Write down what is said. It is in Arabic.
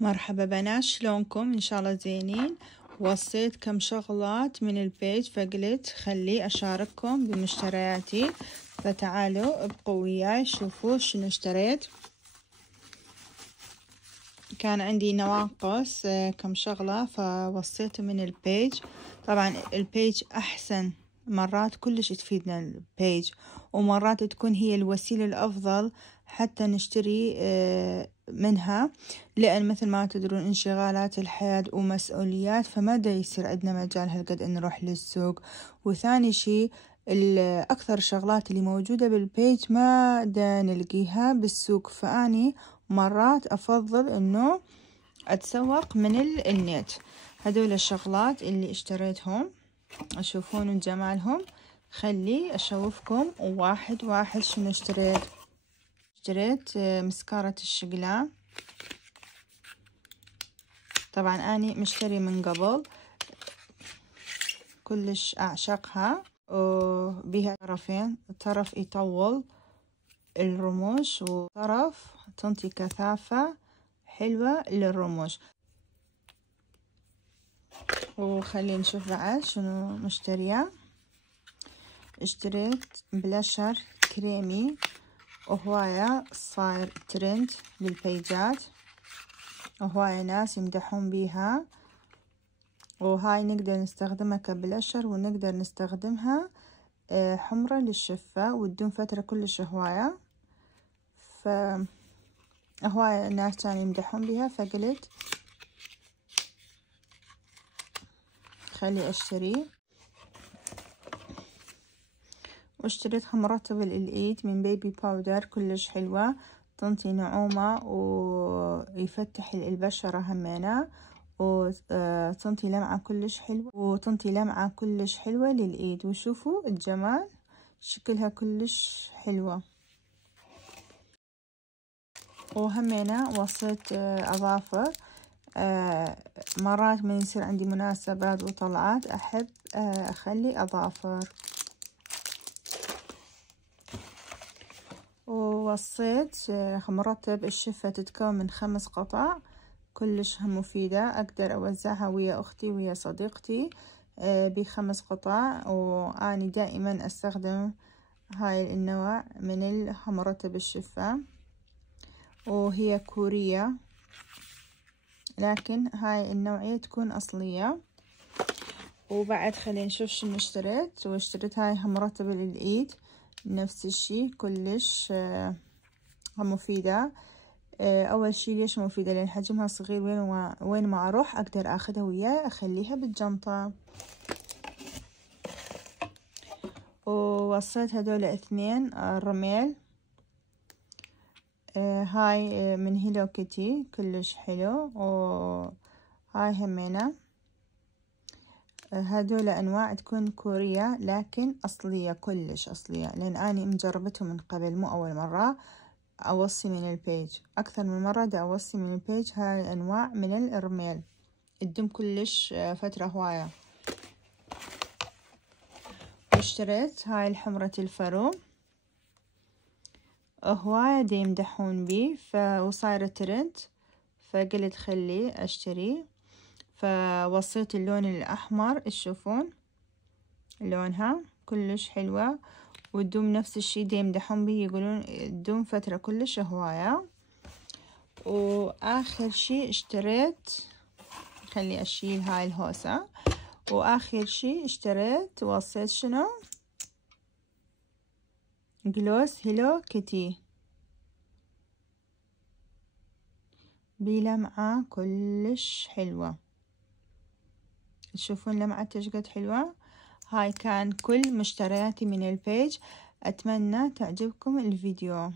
مرحبا بنات، شلونكم؟ ان شاء الله زينين. وصيت كم شغلات من البيج فقلت خلي اشارككم بمشترياتي، فتعالوا ابقوا وياي شوفوا شنو اشتريت. كان عندي نواقص كم شغلة فوصيته من البيج. طبعا البيج احسن، مرات كلش تفيدنا البيج، ومرات تكون هي الوسيلة الافضل حتى نشتري منها، لأن مثل ما تدرون انشغالات الحياة ومسؤوليات، فما دا يصير عندنا مجال هالقد ان نروح للسوق. وثاني شي الأكثر شغلات اللي موجودة بالبيج ما دا نلقيها بالسوق، فأني مرات أفضل انه أتسوق من النت. هدول الشغلات اللي اشتريتهم اشوفون جمالهم. خلي اشوفكم واحد واحد شنو اشتريت. اشتريت مسكارة الشقلام، طبعا اني مشتري من قبل، كلش اعشقها، وبيها طرفين، طرف يطول الرموش وطرف تنطي كثافة حلوة للرموش. وخلينا نشوف بعد شنو مشتريه. اشتريت بلاشر كريمي، وهواية صاير ترند بالبيجات، وهواية ناس يمدحون بيها، وهاي نقدر نستخدمها كبلاشر ونقدر نستخدمها حمرة للشفة وتدوم فترة كلش هواية. هواية ناس كانوا يمدحون بيها فقلت خلي اشتري. واشتريتها مرطبة للإيد من بيبي باودر، كلش حلوة، تنطي نعومة ويفتح البشرة همينة، وتنطي لمعة كلش حلوة، وتنطي لمعة كلش حلوة للإيد. وشوفوا الجمال، شكلها كلش حلوة. وهمينة وصيت أظافر، مرات من يصير عندي مناسبات وطلعات أحب أخلي أظافر. ووصيت مرطب الشفة، تتكون من 5 قطع، كلش مفيدة، أقدر أوزعها ويا أختي ويا صديقتي ب5 قطع. وأني دائما أستخدم هاي النوع من مرطب الشفة، وهي كورية، لكن هاي النوعية تكون أصلية. وبعد خلينا نشوف شنو اشتريت. واشتريت هاي مرطبة للإيد، نفس الشي كلش مفيدة. اول شي ليش مفيدة؟ لان حجمها صغير، وين ما اروح اقدر اخذها وياي اخليها بالجنطة. ووصيت هدول 2 رميل، هاي من هيلو كيتي، كلش حلو. وهاي همينة، هدول انواع تكون كورية لكن اصلية، كلش اصلية، لان اني مجربتهم من قبل، مو اول مرة اوصي من البيج، اكثر من مرة دا اوصي من البيج هاي الانواع من الرميل، تدوم كلش فترة هواية. واشتريت هاي الحمرة الفرو، هواية دا يمدحون بي وصايرة ترند، فقلت خلي اشتري. فوصيت اللون الاحمر، تشوفون لونها كلش حلوة، وتدوم نفس الشي دا يمدحون بي، يقولون تدوم فترة كلش هواية. واخر شي اشتريت، خلي اشيل هاي الهوسة. واخر شي اشتريت وصيت شنو؟ جلوس هيلو كيتي بلمعة كلش حلوة، تشوفون لمعة قد حلوة. هاي كان كل مشترياتي من البيج، اتمنى تعجبكم الفيديو.